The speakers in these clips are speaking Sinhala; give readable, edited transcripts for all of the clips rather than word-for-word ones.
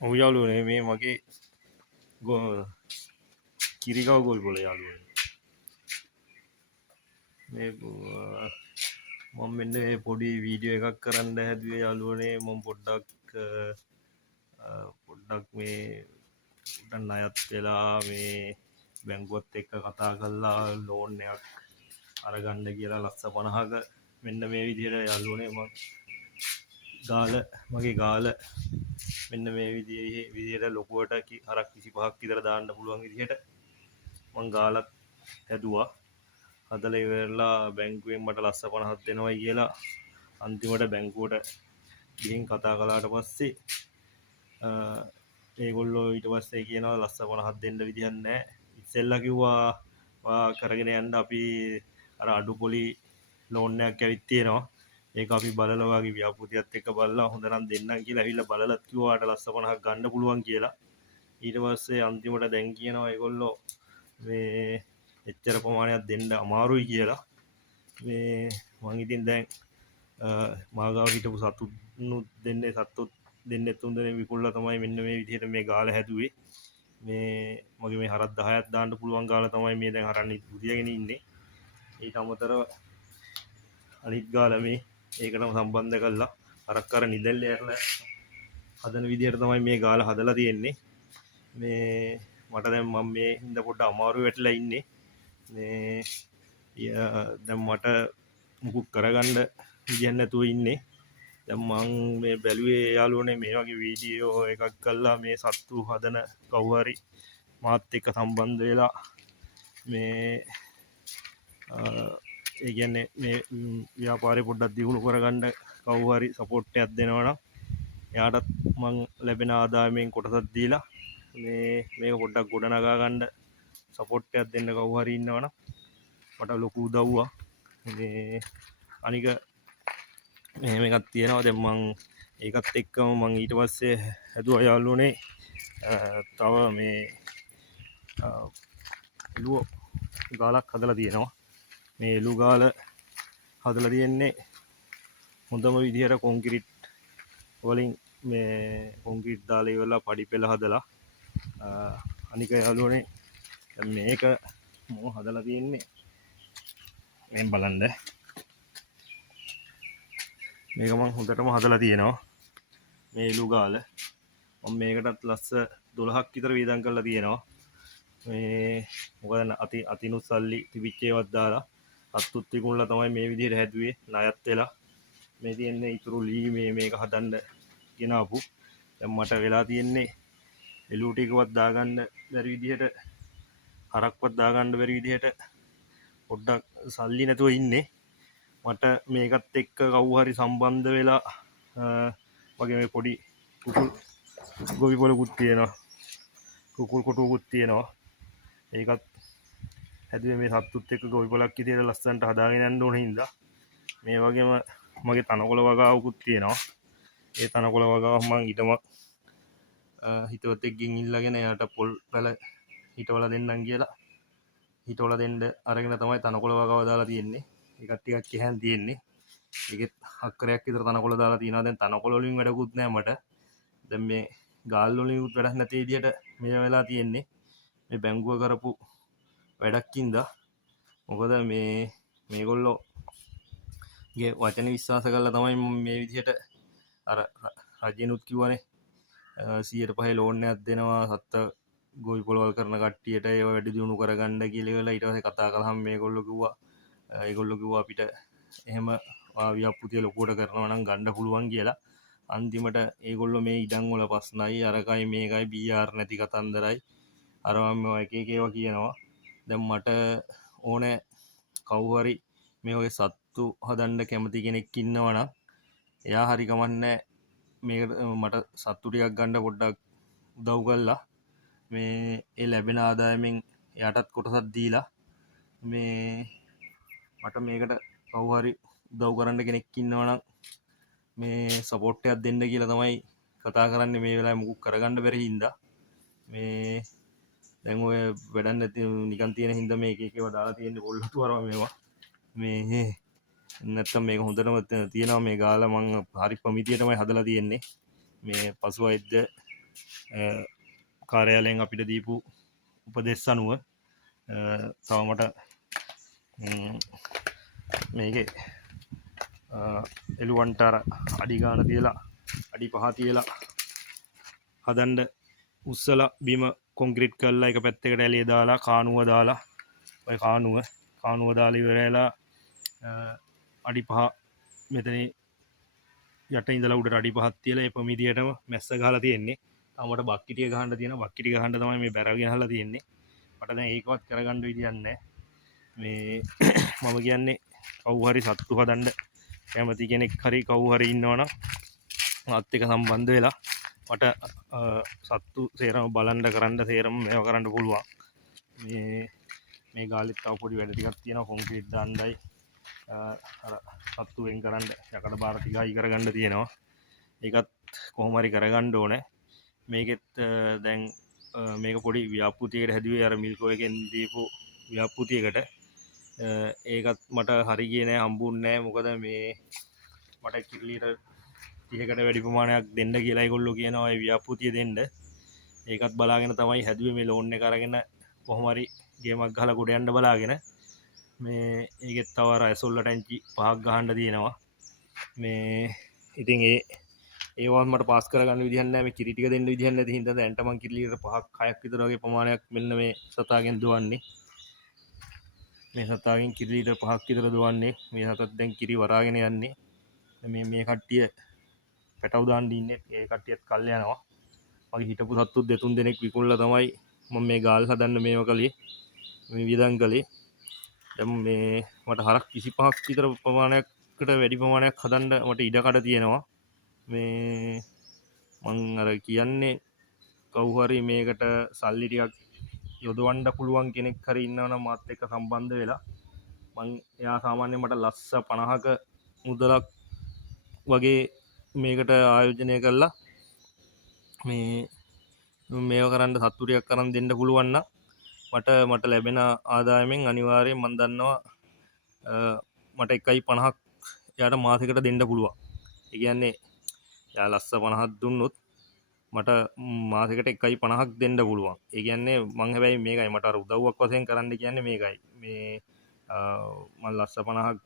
ඔව් යාළුවනේ මේ මගේ කිරිකව ගෝල් බොල යාළුවනේ මේ මම මෙන්න මේ පොඩි වීඩියෝ එකක් කරන්න හැදුවේ යාළුවනේ මම පොඩ්ඩක් මේ ණයත් වෙලා මේ බැංකුවත් එක්ක කතා කරලා ලෝන් එකක් අරගන්න කියලා ලක්ෂ 50ක මෙන්න මේ විදිහට යාළුවනේ මගේ ගාල මෙන්න මේ විදිහට ලොකුවට හරක් 25ක් විතර දාන්න පුළුවන් විදිහට මං ගාලක් හැදුවා. හදලා ඉවරලා බැංකුවෙන් මට ලක්ෂ 50ක් දෙනවයි කියලා අන්තිමට බැංකුවට ගිහින් කතා කළාට පස්සේ ඒගොල්ලෝ ඊට පස්සේ කියනවා ලක්ෂ 50ක් දෙන්න විදිහක් නැහැ. ඉස්සෙල්ලා කිව්වා ඔයා කරගෙන යන්න අපි අර අඩු පොලි ලෝන් එකක් ඇවිත් තියෙනවා. ඒක අපි බලලා වගේ ව්‍යාපෘතියත් එක්ක බලලා හොඳ නම් දෙන්නම් කියලා ඇවිල්ලා බලලත් කිව්වාට ලක්ෂ 50ක් ගන්න පුළුවන් කියලා. ඊට පස්සේ අන්තිමට දැන් කියනවා ඒගොල්ලෝ මේ එච්චර ප්‍රමාණයක් දෙන්න අමාරුයි කියලා. මේ මං ඉතින් දැන් මාගාව හිටපු සත්තුත් දෙන්නේ තුන් දෙනෙක් විකුණලා තමයි මෙන්න මේ විදිහට මේ ගාල හැදුවේ. මේ මගේ මේ හරක් 10ක් දාන්න පුළුවන් ගාල තමයි මේ දැන් හරන් බුදියාගෙන ඉන්නේ. ඊට අමතරව අනිත් ගාල මේ ඒකටම සම්බන්ධ කරලා අරක් අර නිදැල්ල ඇරලා හදන විදිහට තමයි මේ ගාල හදලා තියෙන්නේ. මේ මට දැන් මම මේ හින්දා පොඩ්ඩක් අමාරු වෙట్లా ඉන්නේ. මේ දැන් මට මුකුත් කරගන්න විදියක් නැතුව ඉන්නේ. දැන් මං මේ බැලුවේ යාළුවනේ මේ වගේ වීඩියෝ එකක් කළා මේ සත්තු හදන කවුරු හරි මාත් එක්ක සම්බන්ධ වෙලා මේ ඒ කියන්නේ මේ ව්‍යාපාරේ පොඩ්ඩක් දියුණු කරගන්න කවුරු හරි සපෝට් එකක් දෙනවා නම් එයාටත් මං ලැබෙන ආදායමෙන් කොටසක් දීලා මේක පොඩ්ඩක් ගොඩනගා ගන්න සපෝට් එකක් දෙන්න කවුරු හරි ඉන්නවනම් මට ලොකු උදව්වක්. මේ අනික මෙහෙම එකක් තියෙනවා දැන් මං ඒකත් එක්කම මං ඊට පස්සේ හැදුවා යාළුවනේ තව මේ එළුව ගාලක් හදලා තියෙනවා. මේ එළු ගාල හදලා තියෙන්නේ හොඳම විදිහට කොන්ක්‍රීට් වලින් මේ කොන්ක්‍රීට් දාලා ඉවරලා පඩි පෙළ හදලා අනික යාළුවනේ දැන් මේක මම හදලා තියෙන්නේ මේ බලන්න මේක මම හොඳටම හදලා තියෙනවා මේ එළු ගාල මම මේකටත් ලස්ස 12ක් විතර වේදම් කරලා තියෙනවා. මේ මොකද අතිනුත් සල්ලි තිබිච්ච ඒවත් දාලා අත්තුත් විකුණලා තමයි මේ විදිහට හැදුවේ ණයත් වෙලා. මේ තියෙන්නේ ඉතුරු ලී මේක හදන්න ගෙනාවු. දැන් මට වෙලා තියෙන්නේ එළු ටිකවත් දාගන්න බැරි විදිහට හරක්වත් දාගන්න බැරි විදිහට පොඩ්ඩක් සල්ලි නැතුව ඉන්නේ. මට මේකත් එක්ක කවුරු හරි සම්බන්ධ වෙලා වගේ මේ පොඩි කුකුල් ගොවි පොලකුත් තියෙනවා. කුකුල් කොටුවකුත් තියෙනවා. ඒකත් හැදුවේ මේ සත්තුත් එක්ක ගොවි පොලක් විදියට ලස්සනට හදාගෙන යන්න ඕන හින්දා. මේ වගේම මගේ තනකොළ වගාවකුත් තියෙනවා. ඒ තනකොළ වගාව මම ඊටම හිතවතෙක්ගෙන් ඉල්ලගෙන එයාට පොල් පැල හිටවලා දෙන්නම් කියලා හිටවලා දෙන්න අරගෙන තමයි තනකොළ වගාව දාලා තියෙන්නේ. ඒකත් ටිකක් කෙහන් තියෙන්නේ. ඒකෙත් අක්කරයක් විතර තනකොළ දාලා තියෙනවා. දැන් තනකොළ වලින් වැඩකුත් නැහැ මට. දැන් මේ ගාල් වලින් උත් වැඩක් නැති විදියට මේ වෙලා තියෙන්නේ. මේ බැංකුව කරපු වැඩක්ින්දා මොකද මේගොල්ලෝගේ වචන විශ්වාස කරලා තමයි මේ විදිහට අර රජෙනුත් කිව්වනේ 100% ලෝන් එකක් දෙනවා සත්ත ගොවි පොළවල් කරන කට්ටියට ඒව වැඩි දියුණු කරගන්න කියලා ඉවරලා ඊට පස්සේ කතා කළාම මේගොල්ලෝ කිව්වා අපිට එහෙම ව්‍යාපෘතිය ලොකුවට කරනවා නම් ගන්න පුළුවන් කියලා. අන්තිමට ඒගොල්ලෝ මේ ඉඩම් වල ප්‍රශ්නයි අරකයි මේකයි BR නැති කතන්දරයි අරවා මේවා එක එක ඒවා කියනවා. දැන් මට ඕනේ කවුරු හරි මේ වගේ සත්තු හදන්න කැමති කෙනෙක් ඉන්නවා නම් එයා හරි කමන්නේ මේකට මට සත්තු ටිකක් ගන්න පොඩ්ඩක් උදව් කරලා මේ ඒ ලැබෙන ආදායමෙන් එයාටත් කොටසක් දීලා මේ මට මේකට කවුරු හරි උදව් කරන්න කෙනෙක් ඉන්නවා නම් මේ සපෝට් එකක් දෙන්න කියලා තමයි කතා කරන්නේ. මේ වෙලාවේ මුකුත් කරගන්න බැරි හින්දා මේ දැන් ඔය වැඩක් නැති නිකන් තියෙන හින්දා මේ එක එක ඒවා දාලා තියෙන්නේ පොල්ලතු අරවා මේවා මේ නැත්තම් මේක හොඳටම තියෙනවා මේ ගාලා මං හරි ප්‍රමිතිය තමයි හදලා තියෙන්නේ. මේ පසු වෛද්‍ය කාර්යාලයෙන් අපිට දීපු උපදෙස් අනුව තව මට මේකේ එළුවන්ට අර අඩි ගාන තියලා අඩි 5 තියලා හදන්න උස්සලා බිම කොන්ක්‍රීට් කරලා එක පැත්තකට ඇලිය දාලා කානුව දාලා ඔය කානුව දාලා ඉවරලා අඩි 5 මෙතන යට ඉඳලා උඩට අඩි 5ක් තියලා ඒ පමිදියටම මැස්ස ගහලා තියෙන්නේ. තාමට බක්කිටිය ගහන්න තියෙනවා. බක්කිටි ගහන්න තමයි මේ බැරව ගහලා තියෙන්නේ. මට දැන් ඒකවත් කරගන්න විදියක් නැහැ. මේ මම කියන්නේ කවු හරි සත්තු හදන්න කැමති කෙනෙක් හරි කවු හරි ඉන්නවනම් මාත් එක්ක සම්බන්ධ වෙලා මට සත්තු සේරම බලන්න කරන්න සේරම මේව කරන්න පුළුවන්. මේ ගාලෙත් තව පොඩි වැඩ ටිකක් තියෙනවා. කොන්ක්‍රීට් දාන්නයි අර සත්තු වෙන් කරන්න යකඩ බාර ටික අයි කරගන්න තියෙනවා. ඒකත් කොහොම හරි කරගන්න ඕනේ. මේකෙත් දැන් මේක පොඩි ව්‍යාපෘතියකට හැදුවේ අර මිල්කෝ එකෙන් දීපු ව්‍යාපෘතියකට. ඒකත් මට හරි ගියේ නෑ, හම්බුන්නේ නෑ. මොකද මේ මට ලීටර් 30කට වැඩි ප්‍රමාණයක් දෙන්න කියලා ඒගොල්ලෝ කියනවා ඒ ව්‍යාපෘතිය දෙන්න. ඒකත් බලාගෙන තමයි හැදුවේ මේ ලෝන් එක අරගෙන කොහොම හරි ගේමක් ගහලා ගොඩ යන්න බලාගෙන. මේ ඒකෙත් තව අර ඇසොල්ල ටැංචි 5ක් ගහන්න තියෙනවා. මේ ඉතින් ඒවත් මට පාස් කරගන්න විදිහක් නැහැ. මේ කිරි ටික දෙන්න විදිහක් නැති හින්දා දැන්ට මං කිරි ලීටර් 5ක් 6ක් විතර වගේ ප්‍රමාණයක් මෙන්න මේ සතාගෙන් දුවන්නේ. මේ සතාගෙන් කිරි ලීටර් 5ක් විතර දුවන්නේ. මේ සතත් දැන් කිරි වරාගෙන යන්නේ. මේ කට්ටිය පැටව දාන්න ඉන්නේ. ඒ කට්ටියත් කල් යනවා. මගේ හිටපු සත්තුත් දෙතුන් දෙනෙක් විකුණලා තමයි මම මේ ගාල් හදන්න මේව කළේ. මේ වියදම් කළේ. දැන් මේ මට හරක් 25ක් විතර ප්‍රමාණයකට වැඩි ප්‍රමාණයක් හදන්න මට ඉඩ කඩ තියෙනවා. මේ මං අර කියන්නේ කවු හරි මේකට සල්ලි ටිකක් යොදවන්න පුළුවන් කෙනෙක් හරි ඉන්නවනම් මාත් එක්ක සම්බන්ධ වෙලා මං එයා සාමාන්‍යයෙන් මට ලස්ස 50ක මුදලක් වගේ මේකට ආයෝජනය කළා. මේව කරන්න සත්තු ටිකක් කරන් දෙන්න පුළුවන් නම් මට ලැබෙන ආදායමෙන් අනිවාර්යෙන් මම දන්නවා මට 1.50ක් එයාට මාසෙකට දෙන්න පුළුවන්. ඒ කියන්නේ එයා ලස්ස 50ක් දුන්නොත් මට මාසෙකට 1.50ක් දෙන්න පුළුවන්. ඒ කියන්නේ මං හැබැයි මේකයි මට අර උදව්වක් වශයෙන් කරන්න කියන්නේ මේකයි. මේ මම ලස්ස 50ක්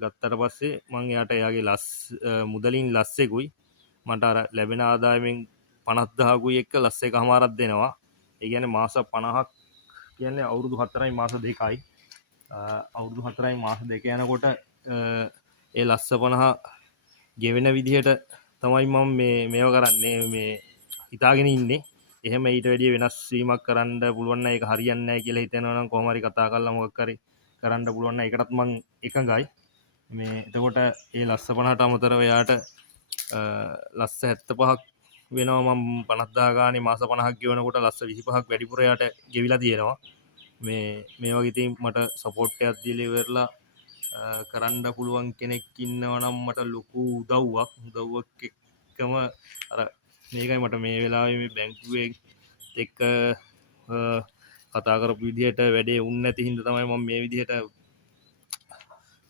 ගත්තට පස්සේ මං එයාට එයාගේ මුදලින් ලස්සෙකුයි මට අර ලැබෙන ආදායමෙන් 50000කුයි එක්ක ලස්ස එකමාරක් දෙනවා. ඒ කියන්නේ මාස 50ක් කියන්නේ අවුරුදු 4යි මාස 2යි. අවුරුදු 4යි මාස 2 යනකොට ඒ ලස්ස 50 ගෙවෙන විදිහට තමයි මම මේව කරන්නේ. මේ හිතාගෙන ඉන්නේ. එහෙම ඊට වැඩිය වෙනස් වීමක් කරන්න පුළුවන් නම් ඒක හරියන්නේ නැහැ කියලා හිතෙනවා නම් කොහොම හරි කතා කරලා මොකක් හරි කරන්න පුළුවන් නම් ඒකටත් මම එකඟයි. මේ එතකොට ඒ ලස්ස 50ට අමතරව එයාට ලස්ස 75ක් වෙනවා. මම 50000 ගානේ මාස 50ක් ගෙවනකොට ලස්ස 25ක් වැඩිපුර එයාට ගෙවිලා තියෙනවා. මේ වගේ ඉතින් මට සපෝට් එකක් දීලා ඉවරලා කරන්න පුළුවන් කෙනෙක් ඉන්නවා නම් මට ලොකු උදව්වක් එක්කම අර මේකයි මට මේ වෙලාවේ මේ බැංකුවේ එක්ක කතා කරපු විදිහට වැඩේ උන්නේ නැති හින්දා තමයි මම මේ විදිහට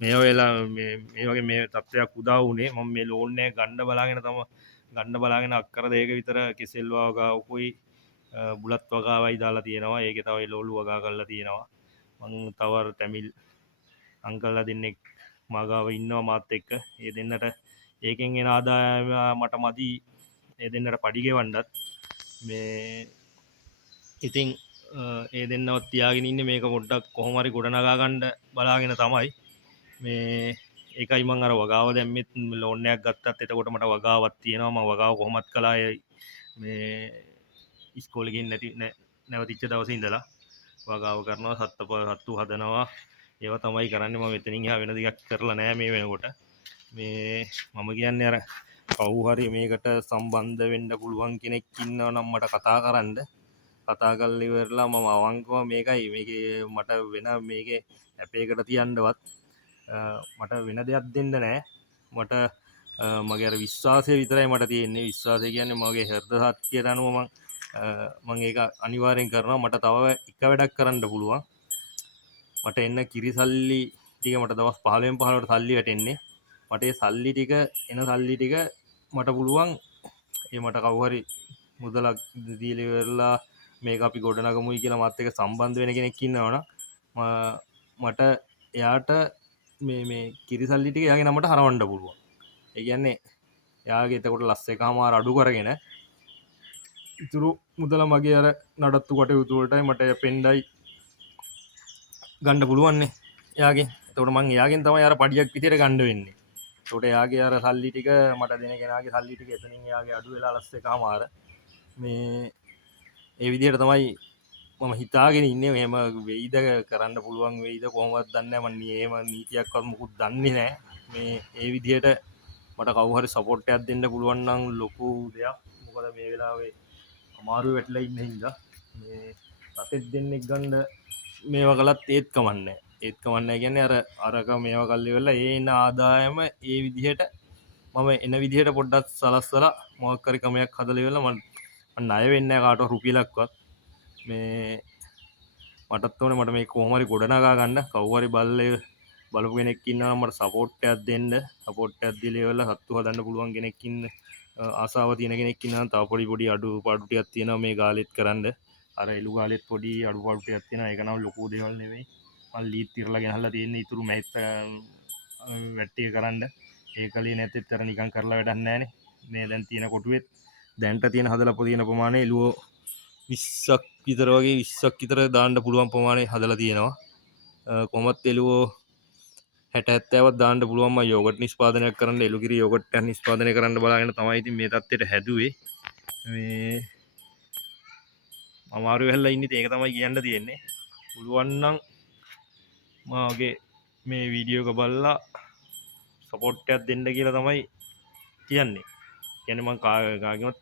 මේ වෙලාව මේ වගේ මේ තත්ත්වයක් උදා වුණේ. මම මේ ලෝන් එක ගන්න බලාගෙන අක්කර දෙක විතර කෙසෙල් වගාවකුයි බුලත් වගාවයි දාලා තියෙනවා. ඒකේ තව එළවලු වගා කරලා තියෙනවා. මං තව තැමිල් අංකල්ලා දෙන්නෙක් මගාව ඉන්නවා මාත් එක්ක. ඒ දෙන්නට ඒකෙන් එන ආදායම මට මදි ඒ දෙන්නට පඩි ගෙවන්නත්. මේ ඉතින් ඒ දෙන්නවත් තියාගෙන ඉන්නේ මේක පොඩ්ඩක් කොහොම හරි ගොඩනගා ගන්න බලාගෙන තමයි. මේ ඒකයි මං අර වගාව දැම්මෙත් ලෝන් එකක් ගත්තත් එතකොට මට වගාවක් තියෙනවා. මම වගාව කොහොමත් කළා මේ ඉස්කෝලේ ගිහින් නැවතිච්ච දවසේ ඉඳලා වගාව කරනවා, සත්තු හදනවා. ඒවා තමයි කරන්නේ. මම එතනින් එහා වෙන දෙයක් කරලා නැහැ මේ වෙනකොට. මේ මම කියන්නේ අර කවු හරි මේකට සම්බන්ධ වෙන්න පුළුවන් කෙනෙක් ඉන්නවා නම් මට කතා කරලා ඉවරලා මම අවංකව මේකේ මට වෙන මේකේ ඇප් එකකට තියන්නවත් මට වෙන දෙයක් දෙන්න නැහැ. මට මගේ අර විශ්වාසය විතරයි මට තියෙන්නේ. විශ්වාසය කියන්නේ මගේ හෘද සත්‍යයට අනුව මම ඒක අනිවාර්යෙන් කරනවා. මට තව එක වැඩක් කරන්න පුළුවන්. මට එන්න කිරි සල්ලි ටික මට දවස් 15න් 15ට සල්ලි වැටෙන්නේ. මට ඒ සල්ලි ටික මට පුළුවන් ඒ මට කවු හරි මුදලක් දීලා ඉවරලා මේක අපි ගොඩනගමුයි කියලා මාත් එක්ක සම්බන්ධ වෙන කෙනෙක් ඉන්නවනම් මට එයාට මේ කිරිසල්ලි ටික එයාගේ නමට හරවන්න පුළුවන්. ඒ කියන්නේ එයාගේ එතකොට ලස්ස එකමාර අඩු කරගෙන ඉතුරු මුදල මගේ අර නඩත්තු කටයුතු වලටයි මට පෙන්ඩයි ගන්න පුළුවන්නේ එයාගේ. එතකොට මං එයාගෙන් තමයි අර පඩියක් විදියට ගන්න වෙන්නේ. එතකොට එයාගේ අර සල්ලි ටික මට දෙන කෙනාගේ සල්ලි ටික එතනින් එයාගේ අඩු වෙලා ලස්ස එකමාර මේ ඒ විදිහට තමයි මම හිතාගෙන ඉන්නේ. මෙහෙම වෙයිද කරන්න පුළුවන් වෙයිද කොහොමවත් දන්නේ නැහැ. මම එහෙම නීතියක්වත් මුකුත් දන්නේ නැහැ. මේ ඒ විදිහට මට කවුරු හරි සපෝට් එකක් දෙන්න පුළුවන් නම් ලොකු දෙයක්. මොකද මේ වෙලාවේ අමාරු වෙట్లా ඉන්න හින්දා මේ සතෙක් දෙන්නෙක් ගන්න මේවා කළත් ඒත් කමන්නේ. ඒත් කමන්නේ කියන්නේ අරක මේවා කල්ලි වෙලා ඒ එන ආදායම ඒ විදිහට මම එන විදිහට පොඩ්ඩක් සලස්සලා මොකක් හරි ක්‍රමයක් හදලා ඉවරලා මම ණය වෙන්නේ නැහැ කාටවත් රුපියලක්වත්. මේ මටත් ඕනේ මට මේක කොහොම හරි ගොඩනගා ගන්න. කවුරු හරි බලපු කෙනෙක් ඉන්නවා මට සපෝට් එකක් දෙන්න. සපෝට් එකක් දීලා ඉවරලා සත්තු හදන්න පුළුවන් කෙනෙක් ඉන්න ආසාව තියෙන කෙනෙක් ඉන්නවා. තව පොඩි අඩුපාඩු ටිකක් තියෙනවා මේ ගාලෙත් කරන්න. අර එළු ගාලෙත් පොඩි අඩුපාඩු ටිකක් තියෙනවා. ඒක නම් ලොකු දේවල් නෙවෙයි. මම ලීත් තිරලා ගෙනහලා තියෙන්නේ ඉතුරු මැයිත් වැට්ටිය කරන්න. ඒකලිය නැත්නම් තර නිකන් කරලා වැඩක් නැහැනේ. මේ දැන් තියෙන කොටුවෙත් දැන්ට තියෙන හදලා තියෙන ප්‍රමාණය එළුවෝ 20ක් විතර වගේ 20ක් විතර දාන්න පුළුවන් ප්‍රමාණය හදලා තියෙනවා. කොහොමත් එළුවෝ 60 70ක් දාන්න පුළුවන්. මම යෝගට් නිෂ්පාදනයක් කරන්න එළුගිරි යෝගට් එකක් නිෂ්පාදනය කරන්න බලාගෙන තමයි ඉතින් මේ තත්ත්වයට හැදුවේ. මේ අමාරු වෙලා ඉන්නේ. ඒක තමයි කියන්න තියෙන්නේ. පුළුවන් නම් මගේ මේ වීඩියෝ එක බලලා සපෝට් එකක් දෙන්න කියලා තමයි කියන්නේ. කියන්නේ මම කාගෙවත්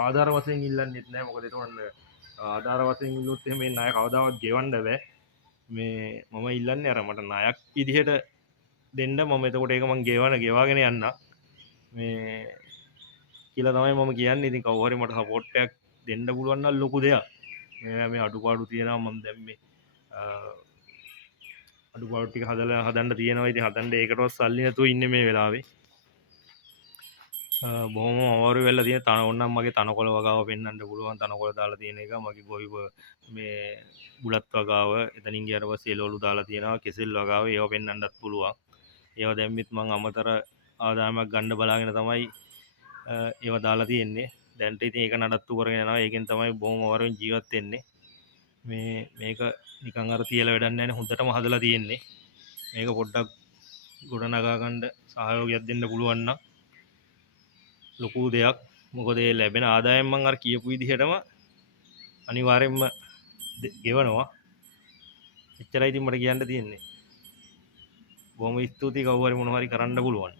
ආධාර වශයෙන් ඉල්ලන්නෙත් නැහැ. මොකද ඒක ආධාර වශයෙන් ඉල්ලුවොත් එහෙම මේ ණය කවදාවත් ගෙවන්න බෑ. මේ මම ඉල්ලන්නේ අර මට ණයක් විදිහට දෙන්න. මම එතකොට ඒක මම ගෙවාගෙන යන්න මේ කියලා තමයි මම කියන්නේ. ඉතින් කවුරු හරි මට සපෝට් එකක් දෙන්න පුළුවන් නම් ලොකු දෙයක්. මේ අඩුපාඩු තියෙනවා. මම දැන් මේ අඩුපාඩු ටික හදන්න තියෙනවා. ඉතින් හදන්න ඒකටවත් සල්ලි නැතුව ඉන්නේ මේ වෙලාවේ. බොහොම අමාරු වෙලා තියෙන ඕන්නම් මගේ තනකොළ වගාව පෙන්වන්න පුළුවන්. තනකොළ දාලා තියෙන එක මගේ ගොවි මේ බුලත් වගාව එතනින් ගියාට පස්සේ එළවලු දාලා තියෙනවා. කෙසෙල් වගාව ඒවා පෙන්වන්නත් පුළුවන්. ඒවා දැම්මිත් මම අමතර ආදායමක් ගන්න බලාගෙන තමයි ඒවා දාලා තියෙන්නේ. දැන්ට ඉතින් ඒක නඩත්තු කරගෙන යනවා. ඒකෙන් තමයි බොහොම අමාරුවෙන් ජීවත් වෙන්නේ. මේක නිකන් අර තියලා වැඩක් නැහැ නේ. හොඳටම හදලා තියෙන්නේ. මේක පොඩ්ඩක් ගොඩනගා ගන්න සහයෝගයක් දෙන්න පුළුවන් නම් ලොකු දෙයක්. මොකද ඒ ලැබෙන ආදායම් මම අර කියපු විදිහටම අනිවාර්යෙන්ම ගෙවනවා. එච්චරයි ඉතින් මට කියන්න තියෙන්නේ. බොහොම ස්තුතියි කවුරු හරි මොනවා හරි කරන්න පුළුවන්.